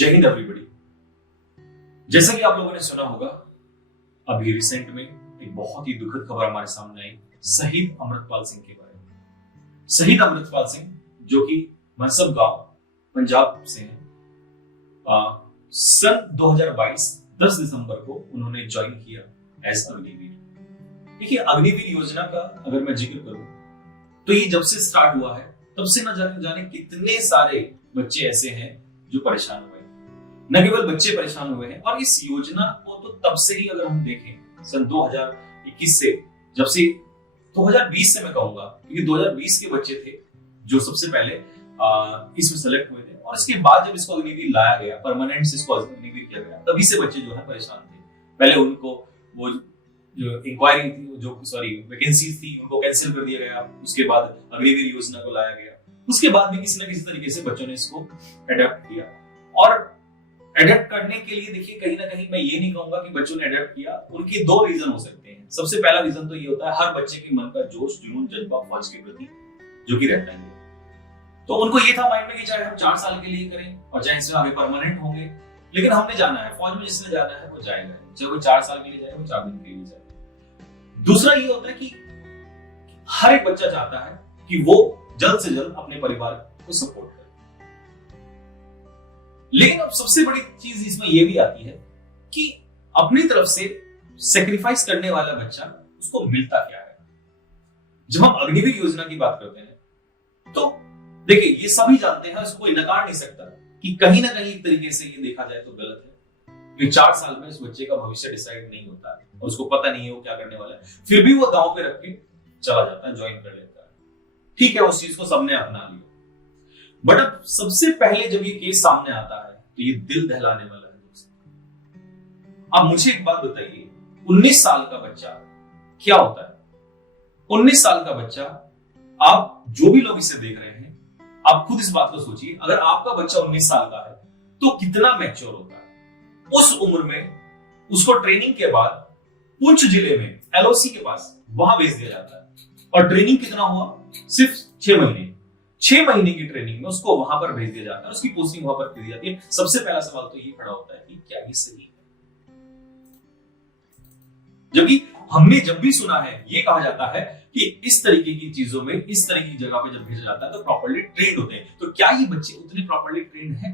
जय हिंद एवरीबॉडी। जैसा कि आप लोगों ने सुना होगा, अभी रिसेंट में एक बहुत ही दुखद खबर हमारे सामने आई शहीद अमृतपाल सिंह के बारे में। शहीद अमृतपाल सिंह जो कि मनसब गांव पंजाब से हैं, सन 2022 10 दिसंबर को उन्होंने ज्वाइन किया एज अग्निवीर। देखिए, अग्निवीर योजना का अगर मैं जिक्र करूं तो ये जब से स्टार्ट हुआ है तब से न जाने कितने सारे बच्चे ऐसे हैं जो परेशान हुए। न केवल बच्चे परेशान हुए हैं, और इस योजना को तो तब से ही अगर हम देखें सन 2021 से, जब से 2020 से मैं कहूंगा, क्योंकि 2020 के बच्चे थे जो सबसे पहले इसमें सेलेक्ट हुए थे, और इसके बाद जब इसको अग्निवीर लाया गया, परमानेंट इसको अग्निवीर किया गया, तभी से बच्चे जो है परेशान थे। पहले उनको वो जो इंक्वायरी थी, जो वैकेंसीज थी, उनको कैंसिल कर दिया गया। उसके बाद अग्निवीर योजना को लाया गया। उसके बाद भी किसी न किसी तरीके से बच्चों ने इसको अडेप्ट किया, और अडेप्ट करने के लिए देखिए, कहीं ना कहीं मैं ये नहीं कहूंगा कि बच्चों ने अडेप्ट किया। उनके दो रीजन हो सकते हैं। सबसे पहला रीजन तो ये होता है, हर बच्चे के मन का जोश, जुनून, जज्बा फौज के प्रति जो कि रहता है, तो उनको ये था माइंड में कि चाहे हम 4 साल के लिए करें और चाहे इसमें आगे परमानेंट होंगे, लेकिन हमने जाना है फौज में, जिसने जाना है वो जाएगा, चाहे वो 4 साल के लिए जाए, वो 4 दिन के लिए जाए। दूसरा ये होता है कि हर एक बच्चा चाहता है कि वो जल्द से जल्द अपने परिवार को सपोर्ट करे। लेकिन अब सबसे बड़ी चीज इसमें यह भी आती है कि अपनी तरफ से सेक्रीफाइस करने वाला बच्चा, उसको मिलता क्या है। जब हम अग्निवीर योजना की बात करते हैं तो देखिए, ये सभी जानते हैं, उसको कोई नकार नहीं सकता कि कहीं ना कहीं एक तरीके से ये देखा जाए तो गलत है कि 4 साल में उस बच्चे का भविष्य डिसाइड नहीं होता है और उसको पता नहीं है वो क्या करने वाला है, फिर भी वो दांव पे रख के चला जाता है, ज्वाइन कर लेता है। ठीक है, उस चीज को सबने अपना लिया। बट अब सबसे पहले जब ये केस सामने आता है तो ये दिल दहलाने वाला है दोस्तों। अब मुझे एक बात बताइए, 19 साल का बच्चा क्या होता है? 19 साल का बच्चा, आप जो भी लोग इसे देख रहे हैं, आप खुद इस बात को सोचिए, अगर आपका बच्चा 19 साल का है तो कितना मैच्योर होता है। उस उम्र में उसको ट्रेनिंग के बाद पुंछ जिले में एलओसी के पास वहां भेज दिया जाता है, और ट्रेनिंग कितना हुआ? सिर्फ 6 महीने। 6 महीने की ट्रेनिंग में उसको वहां पर भेज दिया जाता है, उसकी पोस्टिंग वहां पर कर दी जाती है। सबसे पहला सवाल तो ये खड़ा होता है कि क्या ये सही है? जबकि हमने जब भी सुना है, ये कहा जाता है कि इस तरीके की चीजों में, इस तरह की जगह पे जब भेजा जाता है तो प्रॉपर्ली ट्रेंड होते हैं। तो क्या ये बच्चे उतने प्रॉपर्ली ट्रेंड हैं?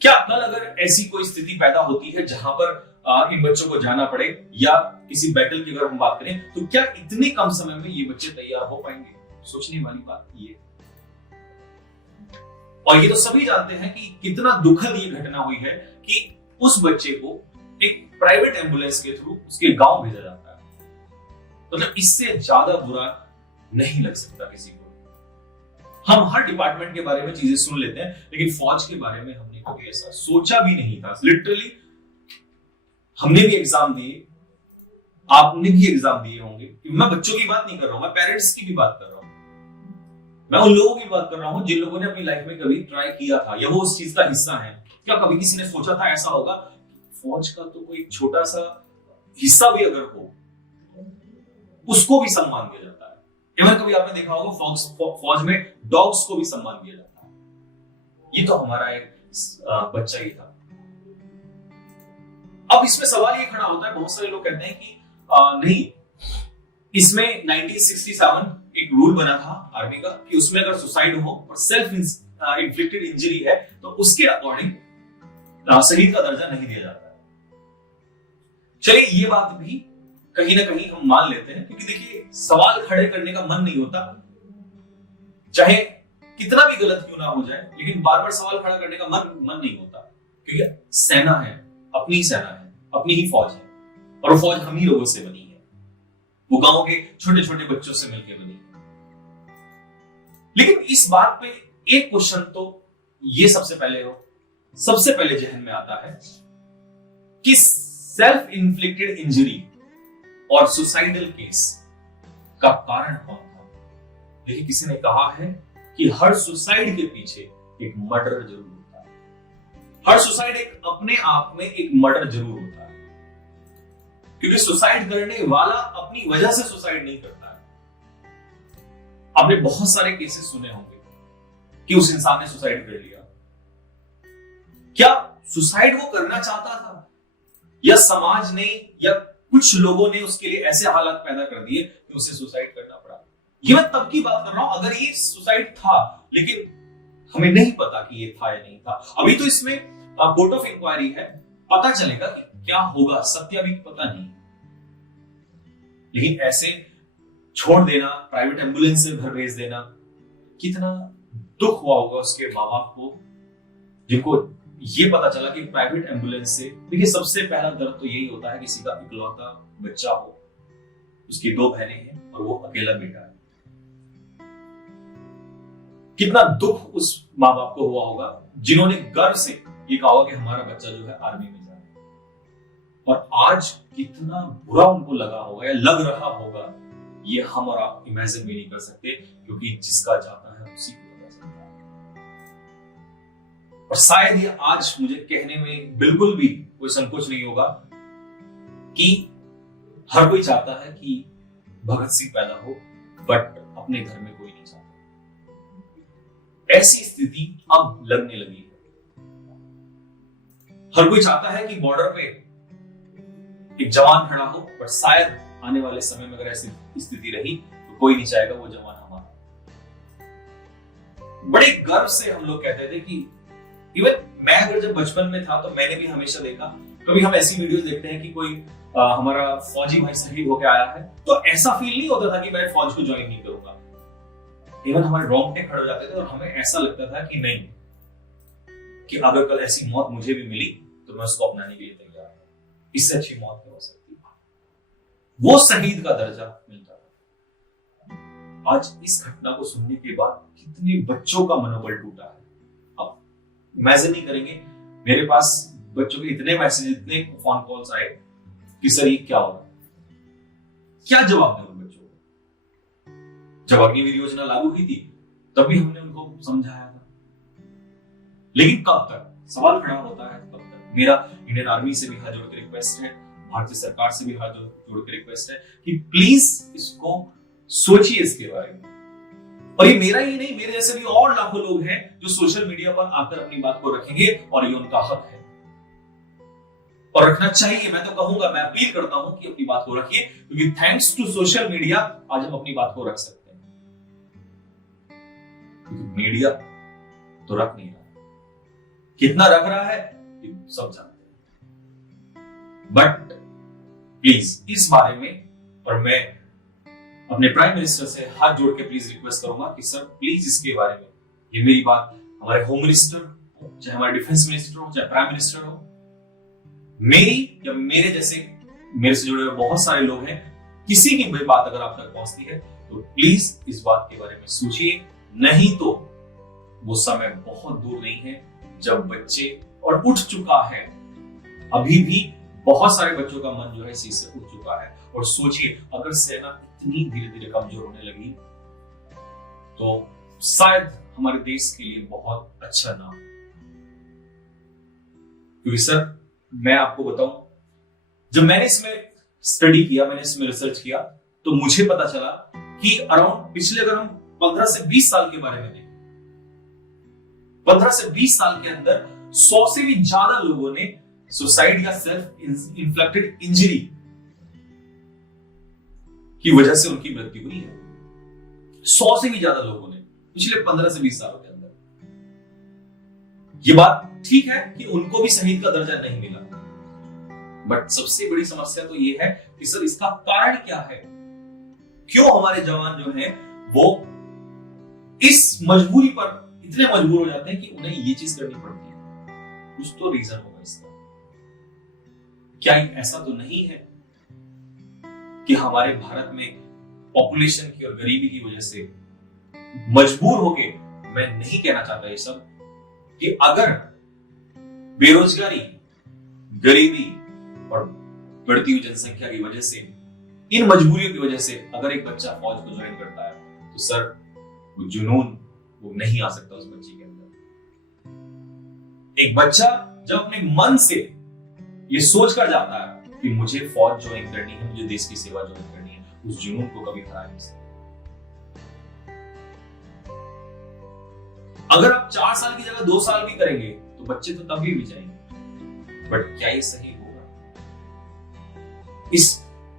क्या कल अगर ऐसी कोई स्थिति पैदा होती है जहां पर इन बच्चों को जाना पड़े, या किसी बैटल की अगर हम बात करें, तो क्या इतने कम समय में ये बच्चे तैयार हो पाएंगे? सोचने वाली बात ये। और ये तो सभी जानते हैं कि कितना दुखद ये घटना हुई है कि उस बच्चे को एक प्राइवेट एम्बुलेंस के थ्रू उसके गांव भेजा जाता है। मतलब इससे ज्यादा बुरा नहीं लग सकता किसी को। हम हर डिपार्टमेंट के बारे में चीजें सुन लेते हैं, लेकिन फौज के बारे में हमने कभी ऐसा सोचा भी नहीं था। लिटरली हमने भी एग्जाम दिए, आपने भी एग्जाम दिए होंगे। मैं बच्चों की बात नहीं कर रहा हूं, मैं पेरेंट्स की भी बात कर रहा हूं। मैं उन लोगों की बात कर रहा हूं जिन लोगों ने अपनी लाइफ में कभी ट्राई किया था, या वो उस चीज का हिस्सा है। क्या कभी किसी ने सोचा था ऐसा होगा? फौज का तो कोई छोटा सा हिस्सा भी अगर हो, उसको भी सम्मान दिया जाता है। इवन कभी आपने देखा होगा फौज में डॉग्स को भी सम्मान दिया जाता है। ये तो हमारा एक बच्चा ही था। अब इसमें सवाल ये खड़ा होता है, बहुत सारे लोग कहते हैं कि नहीं, इसमें 1967 एक रूल बना था आर्मी का कि उसमें अगर सुसाइड हो और सेल्फ इन्फ्लिक्टेड इंजरी है तो उसके अकॉर्डिंग शहीद का दर्जा नहीं दिया जाता है। चलिए, ये बात भी कहीं ना कहीं हम मान लेते हैं, क्योंकि देखिए, सवाल खड़े करने का मन नहीं होता, चाहे कितना भी गलत क्यों ना हो जाए, लेकिन बार बार सवाल खड़ा करने का मन नहीं होता, क्योंकि सेना है, अपनी सेना है, अपनी ही फौज है, और वो फौज हम ही लोगों से बनी है, वो गांव के छोटे छोटे बच्चों से मिलकर बनी है। लेकिन इस बात पे एक क्वेश्चन तो ये सबसे पहले जहन में आता है कि सेल्फ इन्फ्लिक्टेड इंजरी और सुसाइडल केस का कारण कौन था? देखिए, किसी ने कहा है कि हर सुसाइड के पीछे एक मर्डर जरूर होता है। हर सुसाइड एक अपने आप में एक मर्डर जरूर होता है, क्योंकि सुसाइड करने वाला अपनी वजह से सुसाइड नहीं करता है। आपने बहुत सारे केसेस सुने होंगे कि उस इंसान ने सुसाइड कर लिया, क्या सुसाइड वो करना चाहता था, या समाज ने या कुछ लोगों ने उसके लिए ऐसे हालात पैदा कर दिए कि उसे सुसाइड करना पड़ा? ये मैं तब की बात कर रहा हूं अगर ये सुसाइड था, लेकिन हमें नहीं पता कि ये था या नहीं था। अभी तो इसमें कोर्ट ऑफ इंक्वायरी है, पता चलेगा कि क्या होगा, सत्य अभी पता नहीं। लेकिन ऐसे छोड़ देना, प्राइवेट एम्बुलेंस से घर भेज देना, कितना दुख हुआ होगा उसके माँ बाप को, जिनको ये पता चला कि प्राइवेट एम्बुलेंस से। देखिए, सबसे पहला दर्द तो यही होता है किसी का इकलौता बच्चा हो, उसकी 2 बहनें हैं और वो अकेला बेटा है। कितना दुख उस माँ बाप को हुआ होगा जिन्होंने गर्व से ये कहा होगा कि हमारा बच्चा जो है आर्मी में जा रहा है, और आज कितना बुरा उनको लगा होगा या लग रहा होगा, ये हम और आप इमेजिन भी नहीं कर सकते, क्योंकि जिसका जाता है उसी को पता चलता है। और शायद ये आज मुझे कहने में बिल्कुल भी कोई संकोच नहीं होगा कि हर कोई चाहता है कि भगत सिंह पैदा हो, बट अपने घर में कोई नहीं चाहता। ऐसी स्थिति अब लगने लगी है। हर कोई चाहता है कि बॉर्डर पे एक जवान खड़ा हो, पर शायद आने वाले समय में अगर ऐसी स्थिति रही तो कोई नहीं चाहेगा वो जवान हमारा। बड़े गर्व से हम लोग कहते थे कि इवन मैं अगर जब बचपन में था तो मैंने भी हमेशा देखा, कभी हम ऐसी वीडियोस देखते हैं कि कोई हमारा फौजी भाई शहीद होकर आया है, तो ऐसा फील नहीं होता था कि मैं फौज को ज्वाइन नहीं करूंगा। इवन हमारे रोंगटे खड़े हो जाते थे और हमें ऐसा लगता था कि नहीं, कि अगर कल ऐसी मौत मुझे भी मिली तो मैं उसको अपनाने के लिए तैयार हूं, इससे अच्छी मौत क्या हो सकती है। वो शहीद का दर्जा मिलता था। आज इस घटना को सुनने के बाद कितने बच्चों का मनोबल टूटा है, अब इमेजिन नहीं करेंगे। मेरे पास बच्चों के इतने मैसेज, इतने फोन कॉल्स आए कि सर ये क्या हो रहा है, क्या जवाब दें उन बच्चों को। जब अग्निवीर योजना लागू की थी तब भी हमने उनको समझाया था, लेकिन कब तक, सवाल खड़ा होता है तब तक। मेरा इंडियन आर्मी से भी हाथ जोड़ के रिक्वेस्ट है, भारतीय सरकार से भी हाथ जोड़ के रिक्वेस्ट है कि प्लीज इसको सोचिए इसके बारे में। और ये मेरा ही नहीं, मेरे जैसे भी और लाखों लोग हैं जो सोशल मीडिया पर आकर अपनी बात को रखेंगे, और ये उनका हक है और रखना चाहिए। मैं तो कहूंगा, मैं अपील करता हूं कि अपनी बात को रखिए, क्योंकि थैंक्स टू सोशल मीडिया आज हम अपनी बात को रख सकते हैं, क्योंकि मीडिया तो रख नहीं रहा, कितना रख रहा है सब जानते हैं। बट प्लीज इस बारे में, और मैं अपने प्राइम मिनिस्टर से हाथ जोड़ के प्लीज रिक्वेस्ट करूंगा कि सर प्लीज इसके बारे में, ये मेरी बात हमारे होम मिनिस्टर हो, चाहे हमारे डिफेंस मिनिस्टर हो, चाहे प्राइम मिनिस्टर हो, मेरी या मेरे जैसे मेरे से जुड़े हुए बहुत सारे लोग हैं, किसी की भी बात अगर आप तक पहुंचती है तो प्लीज इस बात के बारे में सोचिए। नहीं तो वो समय बहुत दूर नहीं है जब बच्चे, और उठ चुका है, अभी भी बहुत सारे बच्चों का मन जो है इसी से उठ चुका है। और सोचिए, अगर सेना इतनी धीरे धीरे कमजोर होने लगी तो शायद हमारे देश के लिए बहुत अच्छा ना हो। क्योंकि सर मैं आपको बताऊं, जब मैंने इसमें स्टडी किया, मैंने इसमें रिसर्च किया, तो मुझे पता चला कि अराउंड पिछले, अगर हम 15 से 20 साल के बारे में देखें, 15 से 20 साल के अंदर 100 से भी ज्यादा लोगों ने सुसाइड या सेल्फ इन्फ्लिक्टेड इंजरी की वजह से उनकी मृत्यु हुई है। 100 से भी ज्यादा लोगों ने पिछले 15 से 20 सालों के अंदर। ये बात ठीक है कि उनको भी शहीद का दर्जा नहीं मिला, बट सबसे बड़ी समस्या तो ये है कि सर इसका कारण क्या है, क्यों हमारे जवान जो हैं वो इस मजबूरी पर इतने मजबूर हो जाते हैं कि उन्हें ये चीज करनी पड़ती है। कुछ तो रीजन होगा इसका। क्या ऐसा तो नहीं है कि हमारे भारत में पॉपुलेशन की और गरीबी की वजह से मजबूर होके, मैं नहीं कहना चाहता ये सब, कि अगर बेरोजगारी, गरीबी और बढ़ती हुई जनसंख्या की वजह से, इन मजबूरियों की वजह से अगर एक बच्चा फौज को ज्वाइन करता है तो सर वो जुनून वो नहीं आ सकता उस बच्चे के अंदर। एक बच्चा जब अपने मन से ये सोच कर जाता है कि मुझे फौज ज्वाइन करनी है, मुझे देश की सेवा ज्वाइन करनी है, उस जुनून को कभी हरा नहीं सकता। अगर आप 4 साल की जगह 2 साल भी करेंगे तो बच्चे तो तभी भी जाएंगे। बट क्या ये सही होगा? इस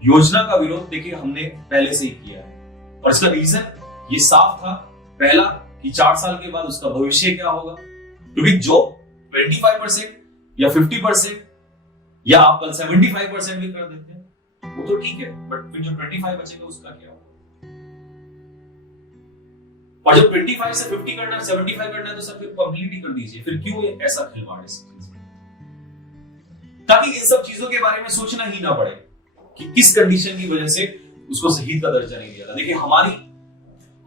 योजना का विरोध देखिए हमने पहले से ही किया है और इसका रीजन ये साफ था। पहला कि 4 साल के बाद उसका भविष्य क्या होगा, क्योंकि जो 25% या 50% या आप कल 75% भी कर देते हैं वो तो ठीक है, बट फिर जो 25 बचेगा उसका क्या होगा? और जब 25 से 50 करना है, 75 करना है तो सर फिर कंप्लीट ही कर दीजिए। फिर क्यों ऐसा खिलवाड़ है? ताकि इन सब चीजों के बारे में सोचना ही ना पड़े कि किस कंडीशन की वजह से उसको शहीद का दर्जा नहीं दिया था। देखिए हमारी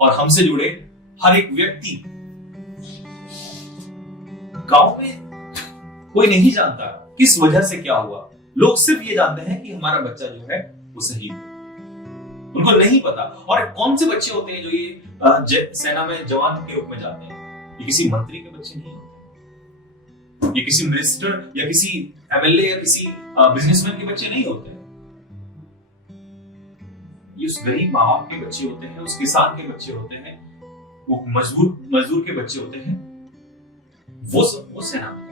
और हमसे जुड़े हर एक व्यक्ति, गांव में कोई नहीं जानता किस वजह से क्या हुआ। लोग सिर्फ ये जानते हैं कि हमारा बच्चा जो है वो शहीद है, उनको नहीं पता। और कौन से बच्चे होते हैं जो ये सेना में जवान के रूप में जाते हैं? ये किसी मंत्री के बच्चे नहीं होते, ये किसी मिनिस्टर या किसी एमएलए या किसी बिजनेसमैन के बच्चे नहीं होते हैं। ये उस गरीब माँ बाप के बच्चे होते हैं, उस किसान के बच्चे होते हैं, वो मजदूर के बच्चे होते हैं। वो सेना में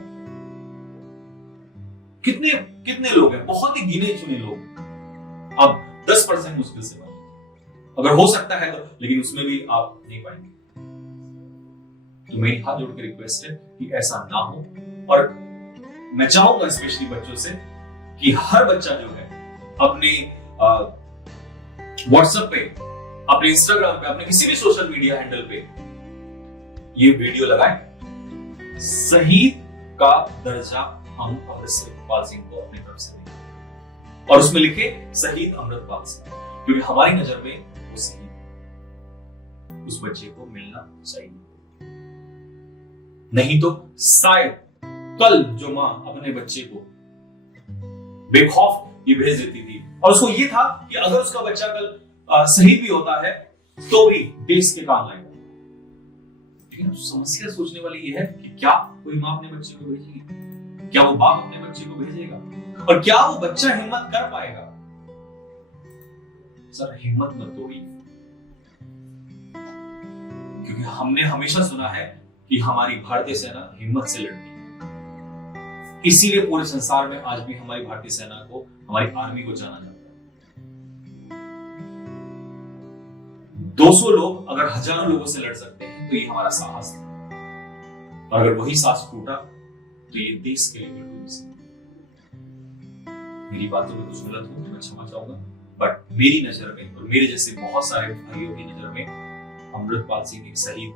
कितने लोग हैं? बहुत ही गिने चुने लोग। अब 10% मुश्किल से पाएंगे, अगर हो सकता है तो, लेकिन उसमें भी आप नहीं पाएंगे। तो मेरी हाथ जोड़ के रिक्वेस्ट है कि ऐसा ना हो। और मैं चाहूंगा स्पेशली बच्चों से कि हर बच्चा जो है अपने व्हाट्सएप पे, अपने इंस्टाग्राम पे, अपने किसी भी सोशल मीडिया हैंडल पे ये वीडियो लगाए, शहीद का दर्जा हम अमृतपाल सिंह को अपनी तरफ से देंगे और उसमें लिखे शहीद अमृतपाल सिंह, क्योंकि हमारी नजर में वो शहीद उस बच्चे को मिलना चाहिए। नहीं तो शायद कल जो मां अपने बच्चे को बेखौफ ये भेज देती थी और उसको ये था कि अगर उसका बच्चा कल शहीद भी होता है तो भी देश के काम आएगा। लेकिन समस्या सोचने वाली ये है कि क्या कोई मां अपने बच्चे को भेजेगी? क्या वो बाप अपने बच्चे को भेजेगा? और क्या वो बच्चा हिम्मत कर पाएगा? सर हिम्मत मत तोड़िए, क्योंकि हमने हमेशा सुना है कि हमारी भारतीय सेना हिम्मत से लड़ती है। इसीलिए पूरे संसार में आज भी हमारी भारतीय सेना को, हमारी आर्मी को जाना जाता है। 200 लोग अगर हजारों लोगों से लड़ सकते हैं तो ये हमारा साहस है, और अगर वही साहस टूटा तो ये देश के लिए बिल्कुल नहीं सही। मेरी बातों में कुछ गलत हो तो मैं क्षमा चाहूंगा, बट मेरी नजर में और मेरे जैसे बहुत सारे भाइयों की नजर में अमृतपाल सिंह एक शहीद